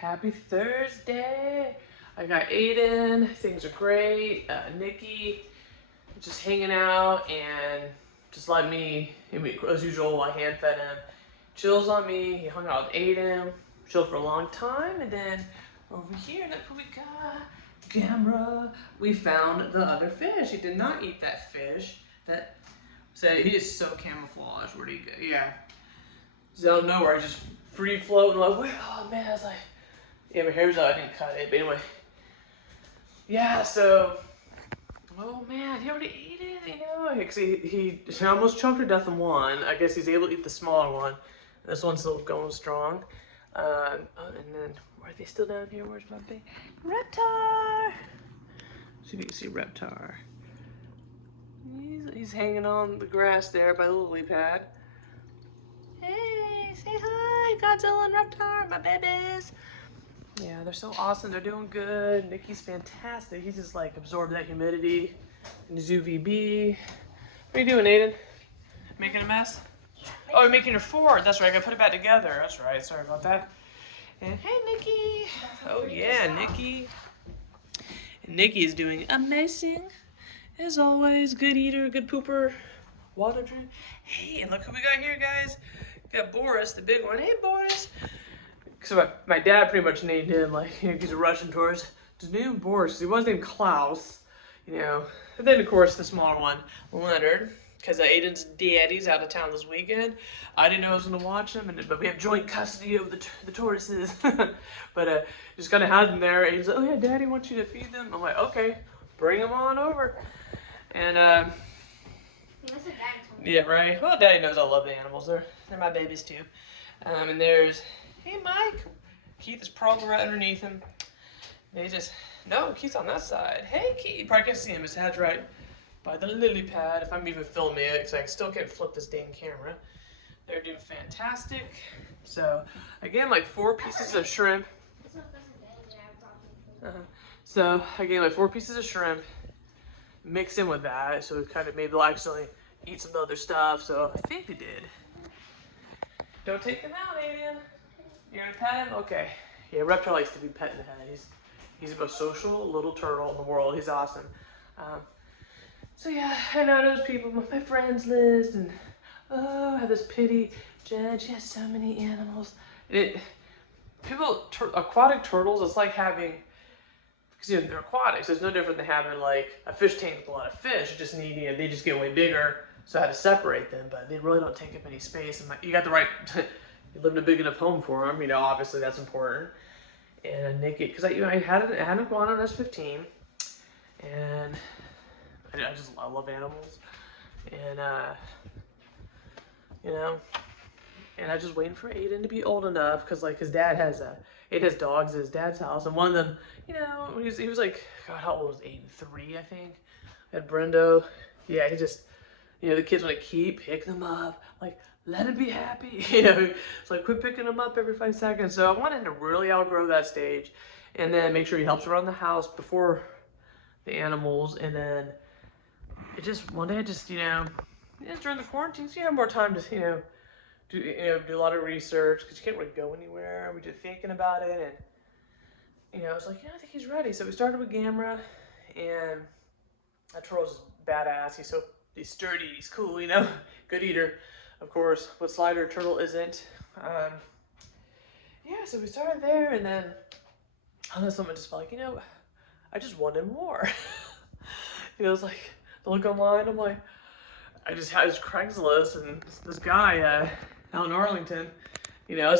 Happy Thursday. I got Aiden. Things are great. Nikki just hanging out and just let me, as usual, I hand fed him. Chills on me. He hung out with Aiden. Chilled for a long time. And then over here, look who we got. Gamera. We found the other fish. He did not eat that fish. He is so camouflaged. Where'd he go? Yeah. He's out of nowhere, just free floating. Like, where? Oh man, I was like, yeah, my hair's out. I didn't cut it, but anyway. Yeah, so, oh man, he already ate it, you know? Because he almost choked to death in one. I guess he's able to eat the smaller one. This one's still going strong. And then, are they still down here? Where's my big Reptar? See if you can see Reptar. He's hanging on the grass there by the lily pad. Hey, say hi, Godzilla and Reptar, my babies. Yeah, they're so awesome. They're doing good. Nikki's fantastic. He's just like absorbed that humidity in his UVB. What are you doing, Aiden? Making a mess? Oh, you're making your fort. That's right. I gotta put it back together. That's right. Sorry about that. And hey, Nikki. Oh yeah, Nikki. And Nikki is doing amazing. As always, good eater, good pooper, water drink. Hey, and look who we got here, guys. We got Boris, the big one. Hey, Boris. So my dad pretty much named him, like, you know, he's a Russian tourist. His name Boris. He was named Klaus, you know. And then, of course, the smaller one, Leonard, because Aiden's daddy's out of town this weekend. I didn't know I was going to watch him, but we have joint custody of the tortoises. But just kind of had them there. And he's like, oh, yeah, Daddy wants you to feed them. I'm like, okay, bring them on over. And, yeah, right. Well, Daddy knows I love the animals. They're my babies, too. And there's, hey, Mike. Keith is probably right underneath him. No, Keith's on that side. Hey, Keith. You probably can't see him. His head's right by the lily pad, if I'm even filming it, because I still can't flip this dang camera. They're doing fantastic. So, again, like 4 pieces of shrimp. So, again, like 4 pieces of shrimp. Mix in with that, so kind of maybe they'll actually eat some other stuff. So, I think they did. Don't take them out, Aiden. You're gonna pet him? Okay. Yeah, Reptar likes to be pet in the head. He's the most social little turtle in the world. He's awesome. So yeah, I know those people, my friends list, and oh, I have this pity. Jen, she has so many animals. Aquatic turtles, it's like having, because you know, they're aquatic, so it's no different than having like a fish tank with a lot of fish. You just need, you know, they just get way bigger, so I had to separate them, but they really don't take up any space. And you got the right, you live in a big enough home for them, you know, obviously that's important. And Nikki, because I had an iguana when I was 15, and I love animals, and you know, and I was just waiting for Aiden to be old enough, because like his dad has dogs at his dad's house, and one of them, you know, he was like, God, how old was Aiden? 3, I think. At Brendo, yeah, he just, you know, the kids want to keep picking them up, like, let it be happy, you know, it's like quit picking them up every 5 seconds. So I wanted to really outgrow that stage, and then make sure he helps around the house before the animals, and then one day I just, you know, during the quarantine, so you have more time to, you know, do a lot of research, because you can't really go anywhere. We just thinking about it, and, you know, I was like, yeah, I think he's ready. So we started with Gamera, and that turtle's just badass. He's sturdy, he's cool, you know, good eater, of course. What slider turtle isn't? Yeah, so we started there, and then I know someone just felt like, you know, I just wanted more. You know, it's like, the look online, I'm like, I just had this Craigslist, and this guy out in Arlington, you know,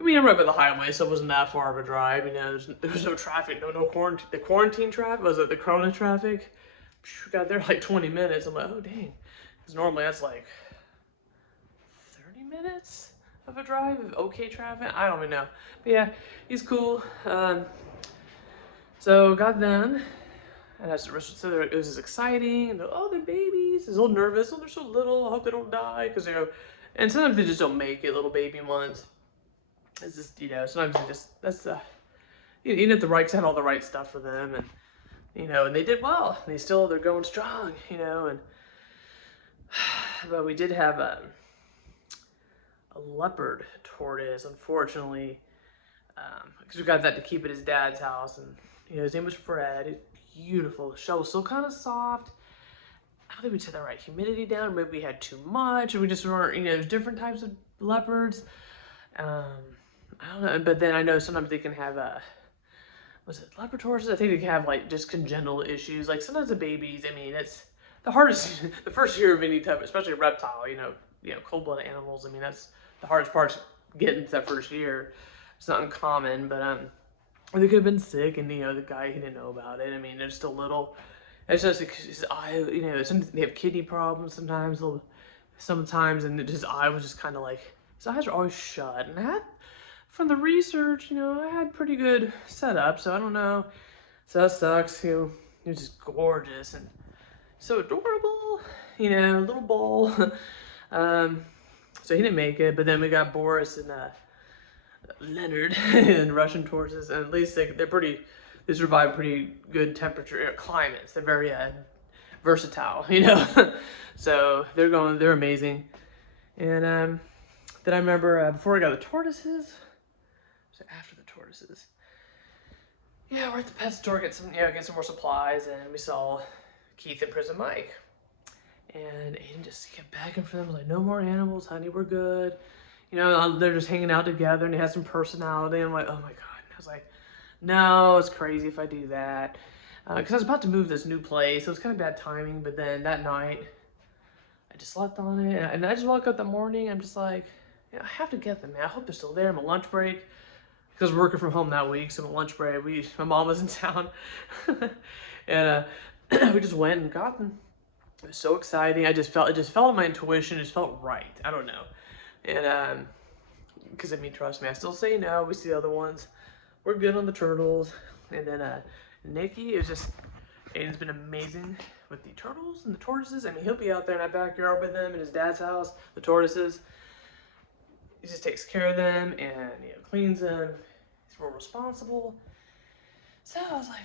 I'm right by the highway, so it wasn't that far of a drive. You know, there was no traffic, no quarantine. The quarantine traffic, was it the Corona traffic? Got there like 20 minutes. I'm like, oh dang, because normally that's like 30 minutes of a drive of okay traffic. I don't even know, but yeah, he's cool. So got them. And it was just exciting. And oh, they're babies. I was a little nervous. Oh, they're so little. I hope they don't die. Because, you know, and sometimes they just don't make it, little baby ones. It's just, you know, sometimes they just, you know, the Reichs had all the right stuff for them. And, you know, and they did well. They're going strong, you know. And, but we did have a leopard tortoise, unfortunately. because we got that to keep at his dad's house, and you know his name was Fred. He's beautiful. The shell was still kind of soft. I don't think we set the right humidity down, or maybe we had too much, or we just weren't, you know, there's different types of leopards. I don't know, but then I know sometimes they can have was it leopard tortoises? I think they can have like just congenital issues. Like sometimes the babies, I mean, it's the hardest, the first year of any type, especially a reptile, you know, cold-blooded animals. I mean, that's the hardest part, getting to that first year. It's not uncommon, but or they could have been sick, and you know, the guy, he didn't know about it. I mean, they're still little. It's just his eye, you know, sometimes they have kidney problems sometimes, and his eye was just kind of like, his eyes are always shut. And I had, from the research, you know, I had pretty good setup, so I don't know. So that sucks, you know, he was just gorgeous and so adorable, you know, little bull. So he didn't make it, but then we got Boris and Leonard and Russian tortoises, and at least they survive pretty good temperature climates. They're very versatile, you know. So they're amazing. And then I remember before I got the tortoises, so after the tortoises, yeah, we're at the pet store get some more supplies, and we saw Keith and Prison Mike. And Aiden just kept begging for them, like, no more animals, honey, we're good. You know, they're just hanging out together, and they have some personality. I'm like, oh my God. And I was like, no, it's crazy if I do that. Because I was about to move this new place. So it was kind of bad timing. But then that night, I just slept on it. And I just woke up that morning. I'm just like, yeah, I have to get them, man. I hope they're still there. I'm on lunch break. Because we're working from home that week. So I'm on lunch break. My mom was in town. And we just went and got them. It was so exciting. It just felt in my intuition. It just felt right. I don't know. And because I mean, trust me, I still say no. We see the other ones. We're good on the turtles. And then Nikki is just, Aiden's been amazing with the turtles and the tortoises. I mean, he'll be out there in that backyard with them in his dad's house. The tortoises, he just takes care of them and, you know, cleans them. He's real responsible. So I was like,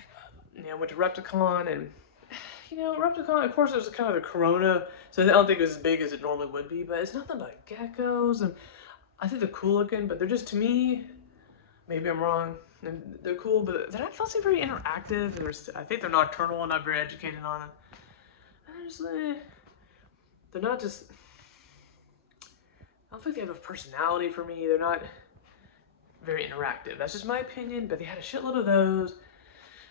you know, went to Repticon, and you know, Repticon, of course, there's kind of a corona, so I don't think it was as big as it normally would be, but it's nothing like geckos, and I think they're cool looking, but they're just, to me, maybe I'm wrong, and they're cool, but they're not feeling very interactive, and I think they're nocturnal and not very educated on it. They're not just, I don't think they have a personality for me. They're not very interactive. That's just my opinion, but they had a shitload of those.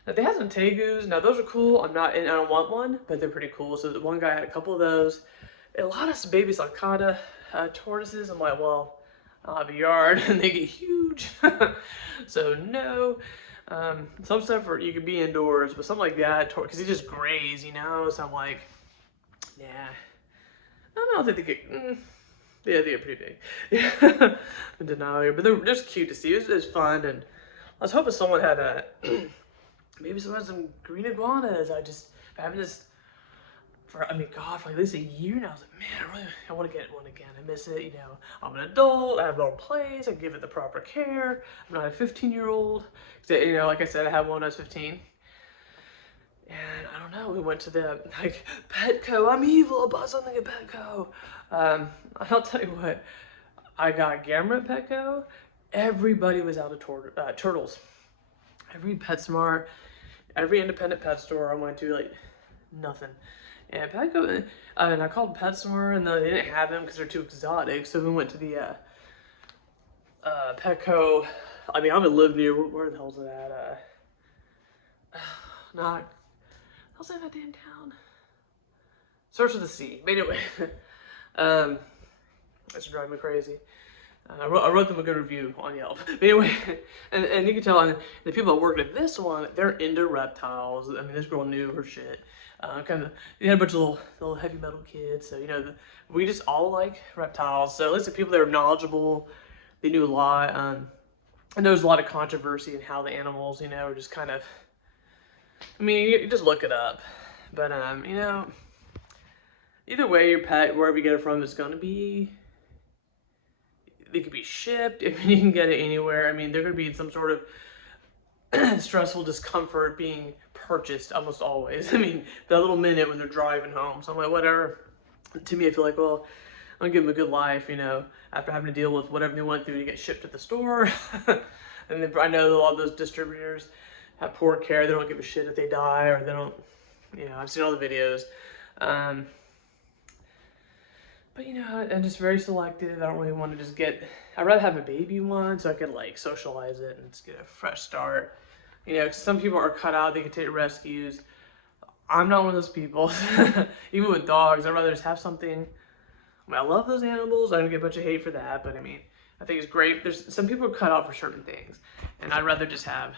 Now, they had some tegus. Now, those are cool. I don't want one, but they're pretty cool. So the one guy had a couple of those. A lot of baby sulcata tortoises. I'm like, well, I'll have a yard, and they get huge. So no. Some stuff where you could be indoors, but something like that, because he just graze, you know. So I'm like, yeah. I don't think they get. Yeah, they get pretty big. Yeah, Denali, but they're just cute to see. It was fun, and I was hoping someone had a. Maybe someone has some green iguanas. I haven't this for like at least a year now. I was like, man, I want to get one again. I miss it, you know. I'm an adult. I have my own place. I give it the proper care. I'm not a 15-year-old. You know, like I said, I had one when I was 15. And I don't know. We went to the Petco. I'm evil. I bought something at Petco. I'll tell you what. I got Gamma at Petco. Everybody was out of turtles. Every PetSmart, every independent pet store I went to, like, nothing. And Petco, and I called PetSmart, and they didn't have them because they're too exotic. So we went to the Petco. I mean, I'm gonna live near, where the hell's it at? How's that damn town? Search of the Sea. But anyway, that's driving me crazy. I wrote them a good review on Yelp. But anyway, and you can tell the people that worked at this one, they're into reptiles. I mean, this girl knew her shit. They had a bunch of little heavy metal kids. So, you know, we just all like reptiles. So at least the people that were knowledgeable, they knew a lot. And there was a lot of controversy in how the animals, you know, were just kind of, I mean, you just look it up. But, you know, either way, your pet, wherever you get it from, is going to be, they could be shipped. I mean, you can get it anywhere. I mean, they're going to be in some sort of stressful discomfort being purchased almost always. I mean, that little minute when they're driving home. So I'm like, whatever. To me, I feel like, well, I'm going to give them a good life, you know, after having to deal with whatever they went through to get shipped to the store. And then I know a lot of those distributors have poor care. They don't give a shit if they die, or they don't, I've seen all the videos. But I'm just very selective. I don't really want to just I'd rather have a baby one so I could like socialize it and just get a fresh start. 'Cause some people are cut out, they can take rescues. I'm not one of those people. Even with dogs, I'd rather just have something. I love those animals. I don't get a bunch of hate for that, but I think it's great. There's some people are cut out for certain things, and I'd rather just have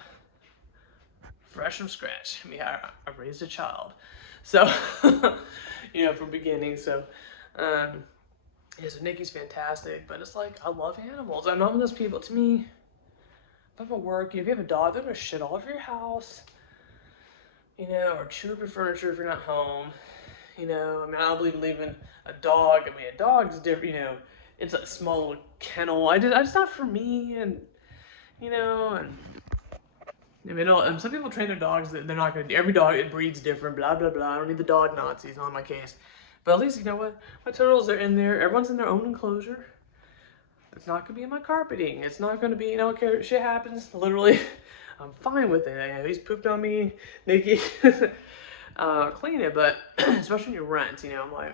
fresh from scratch. I raised a child, so from beginning. So, so Nikki's fantastic, but it's like I love animals. I'm not one of those people. To me, if I'm at work, if you have a dog, they're gonna shit all over your house, or chew up your furniture if you're not home. I don't believe in leaving a dog. A dog's different. It's a small little kennel. It's not for me, and some people train their dogs that they're not gonna do. Every dog, it breeds different. Blah blah blah. I don't need the dog Nazis on my case. But at least you know what? My turtles are in there. Everyone's in their own enclosure. It's not gonna be in my carpeting. It's not gonna be. I don't care. Shit happens. Literally, I'm fine with it. He's pooped on me, Nikki. Clean it, but especially when you rent, I'm like,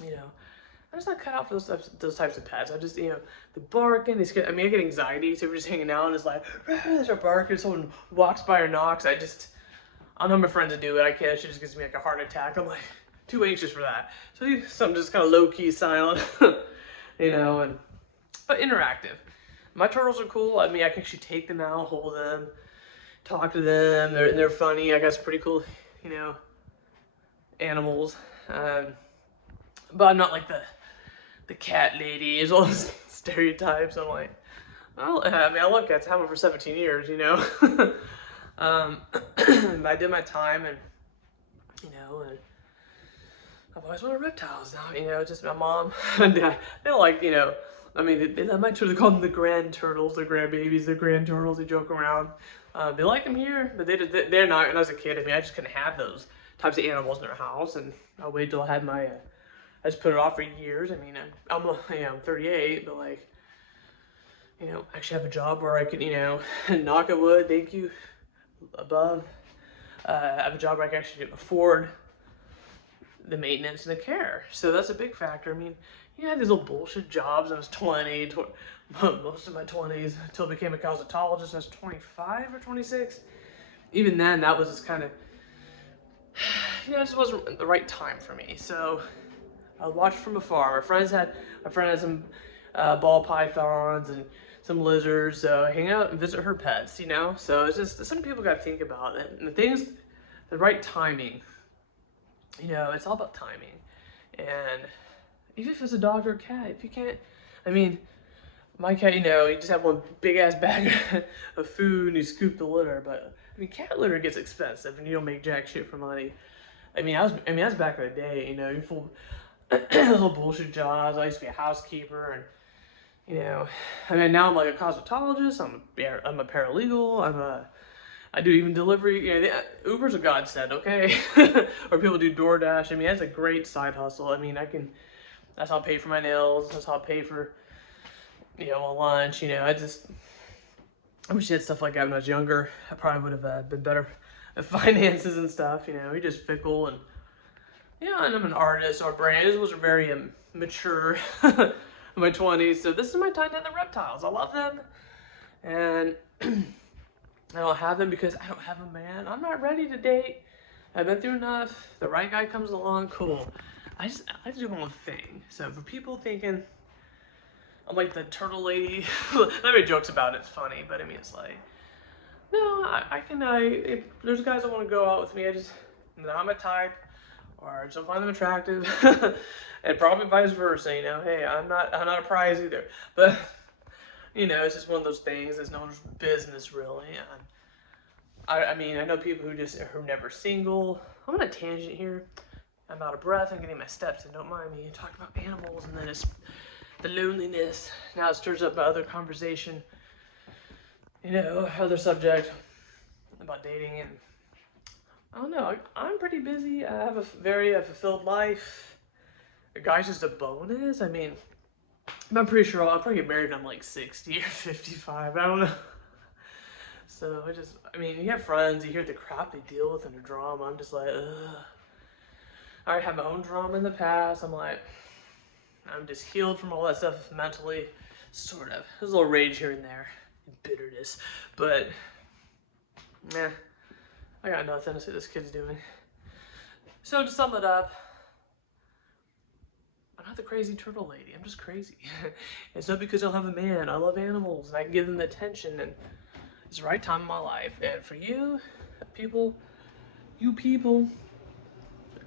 I'm just not cut out for those types of pets. I just, the barking, I get anxiety. So if we're just hanging out and it's like, there's a barking, someone walks by or knocks. I know my friends that do it. I can't. It just gives me like a heart attack. I'm like too anxious for that. So something just kind of low key silent, but interactive. My turtles are cool. I can actually take them out, hold them, talk to them. They're funny. I got some pretty cool, animals. But I'm not like the cat lady. There's all those stereotypes. I'm like, well, I love cats. I have them for 17 years, I did my time, and and I've always wanted reptiles now. Just my mom and dad. They don't like, they might sort of call them the grand turtles, the grandbabies, the grand turtles. They joke around. They like them here, but they're not. When I was a kid, I just couldn't have those types of animals in our house, and I waited till I had my. I just put it off for years. I'm 38, but actually have a job where I could, knock on wood, thank you, above. I have a job where I can actually afford the maintenance and the care. So that's a big factor. I had these little bullshit jobs. I was 20, most of my 20s, until I became a cosmetologist. I was 25 or 26. Even then, that was just kind of, it just wasn't the right time for me. So I watched from afar. My friend had some ball pythons and some lizards. So I hang out and visit her pets, So it's just, some people got to think about it. And the thing is, the right timing. It's all about timing. And even if it's a dog or a cat, if you can't, my cat, you just have one big ass bag of food and you scoop the litter. But cat litter gets expensive and you don't make jack shit for money. That's back in the day, you're full little bullshit jobs. I used to be a housekeeper, and now I'm like a cosmetologist. I'm a paralegal. I do even delivery. Uber's a godsend, okay? Or people do DoorDash. That's a great side hustle. That's how I pay for my nails. That's how I pay for, my lunch. I wish I had stuff like that when I was younger. I probably would have been better at finances and stuff. You're just fickle, and and I'm an artist. Our brains was very mature in my 20s. So this is my time to have the reptiles. I love them, and I don't have them because I don't have a man. I'm not ready to date. I've been through enough. The right guy comes along, cool. I do my own thing. So for people thinking I'm like the turtle lady, I make jokes about it. It's funny, but it's like, no, if there's guys that want to go out with me, not my type, or I just don't find them attractive, and probably vice versa. Hey, I'm not a prize either. But it's just one of those things. It's no one's business really. I know people who are never single. I'm on a tangent here. I'm out of breath. I'm getting my steps in. Don't mind me. Talking about animals, and then it's the loneliness. Now it stirs up my other conversation. Other subject about dating, and I don't know. I'm pretty busy. I have a very fulfilled life. A guy's just a bonus. I'm pretty sure I'll probably get married when I'm like 60 or 55. I don't know. So I mean, you have friends, you hear the crap they deal with and the drama. I'm just like, ugh. I already had my own drama in the past. I'm like, I'm just healed from all that stuff mentally, sort of. There's a little rage here and there, bitterness, but yeah, I got nothing to say this kid's doing. So to sum it up, I'm not the crazy turtle lady. I'm just crazy. It's not because I don't have a man. I love animals and I can give them the attention, and it's the right time in my life. And for you people,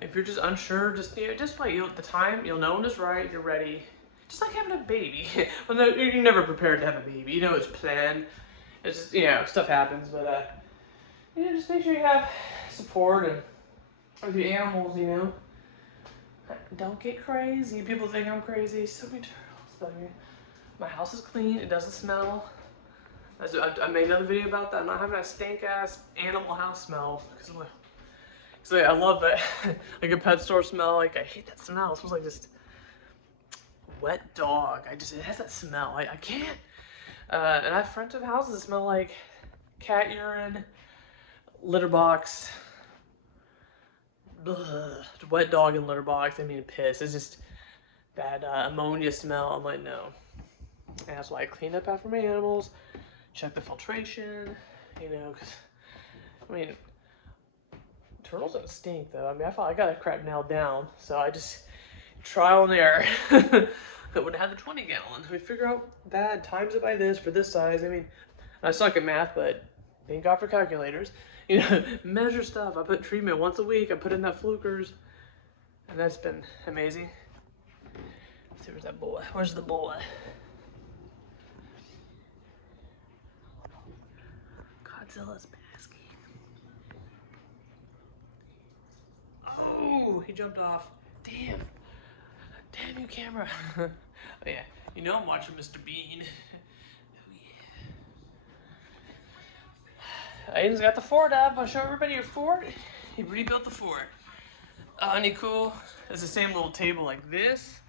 if you're just unsure, just wait. The time, you'll know when it's right. You're ready. Just like having a baby. Well, no, you're never prepared to have a baby. You know it's planned. It's just, stuff happens, but just make sure you have support and with the animals. Don't get crazy. People think I'm crazy. So many turtles. But I mean, my house is clean. It doesn't smell. I made another video about that. I'm not having that stink ass animal house smell. So I love that, like a pet store smell. Like I hate that smell. It smells like just wet dog. It has that smell. I can't. And I have rented houses that smell like cat urine, litter box, wet dog and litter box. I mean piss. It's just that ammonia smell. I'm like, no. And that's why I clean up after my animals, check the filtration, because I mean. Turtles don't stink though. I mean, I got that crap nailed down. So I just trial and error. That would have the 20 gallon. We figure out that, times it by this for this size. I mean, I suck at math, but thank God for calculators. Measure stuff. I put treatment once a week. I put in that flukers, and that's been amazing. Let's see, where's that boy? Where's the boy? Godzilla's basking. Oh, he jumped off. Damn. Damn you, camera. Oh, yeah. I'm watching Mr. Bean. Oh, yeah. Aiden's got the fort up. I'll show everybody your fort. He rebuilt the fort. Isn't he cool? It's the same little table like this.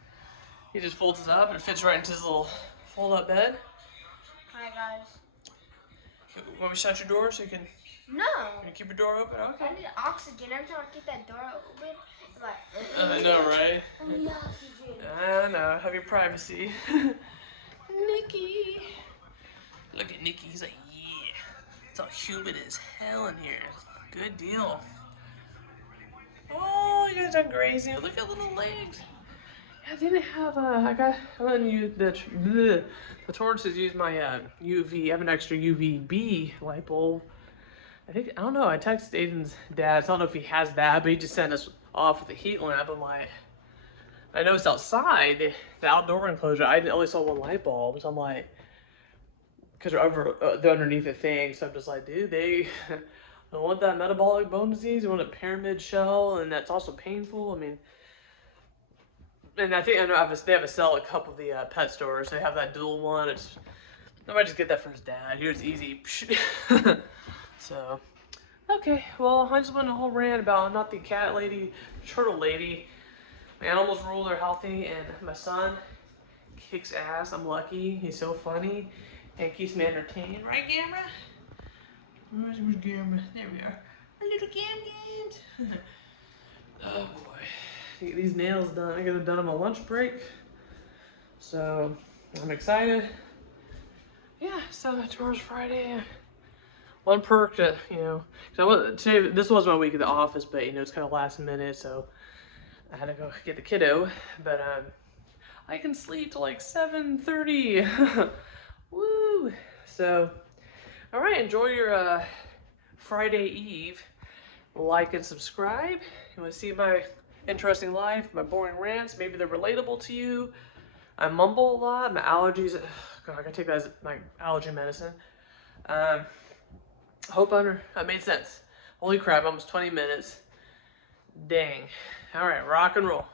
He just folds it up and it fits right into his little fold-up bed. Hi, guys. Want me to shut your door so you can... No. You keep your door open? Okay. I need oxygen. Every time I keep that door open, I'm like... I know, right? I need oxygen. I know. Have your privacy. Nikki. Look at Nikki. He's like, yeah. It's all humid as hell in here. Good deal. Oh, you guys are crazy. Look at little legs. Yeah, they didn't have I'm letting you the Torrances use my UV. I have an extra UVB light bulb. I don't know. I texted Aiden's dad. So I don't know if he has that, but he just sent us off with a heat lamp. I'm like, I noticed outside the outdoor enclosure, I only saw one light bulb. So I'm like, because they're underneath the thing. So I'm just like, dude, they don't want that metabolic bone disease. They want a pyramid shell, and that's also painful. I mean, and I know they have a sell at a couple of the pet stores. They have that dual one. I might just get that for his dad. Here's easy. So, okay. Well, I just went a whole rant about I'm not the cat lady, turtle lady. My animals rule. They're healthy, and my son kicks ass. I'm lucky. He's so funny and keeps me entertained. Right, Gamma? Where's Gamma? There we are. A little Gam. Oh boy. Get these nails done. I got them done on my lunch break. So I'm excited. Yeah, so tomorrow's Friday. One perk that, today, this was my week at the office, but it's kind of last minute, so I had to go get the kiddo. But I can sleep till like 7:30. Woo! So, all right, enjoy your Friday Eve. Like and subscribe. You want to see my interesting life, my boring rants? Maybe they're relatable to you. I mumble a lot. My allergies. God, I gotta take that as my allergy medicine. Hope I made sense. Holy crap! Almost 20 minutes. Dang. All right, rock and roll.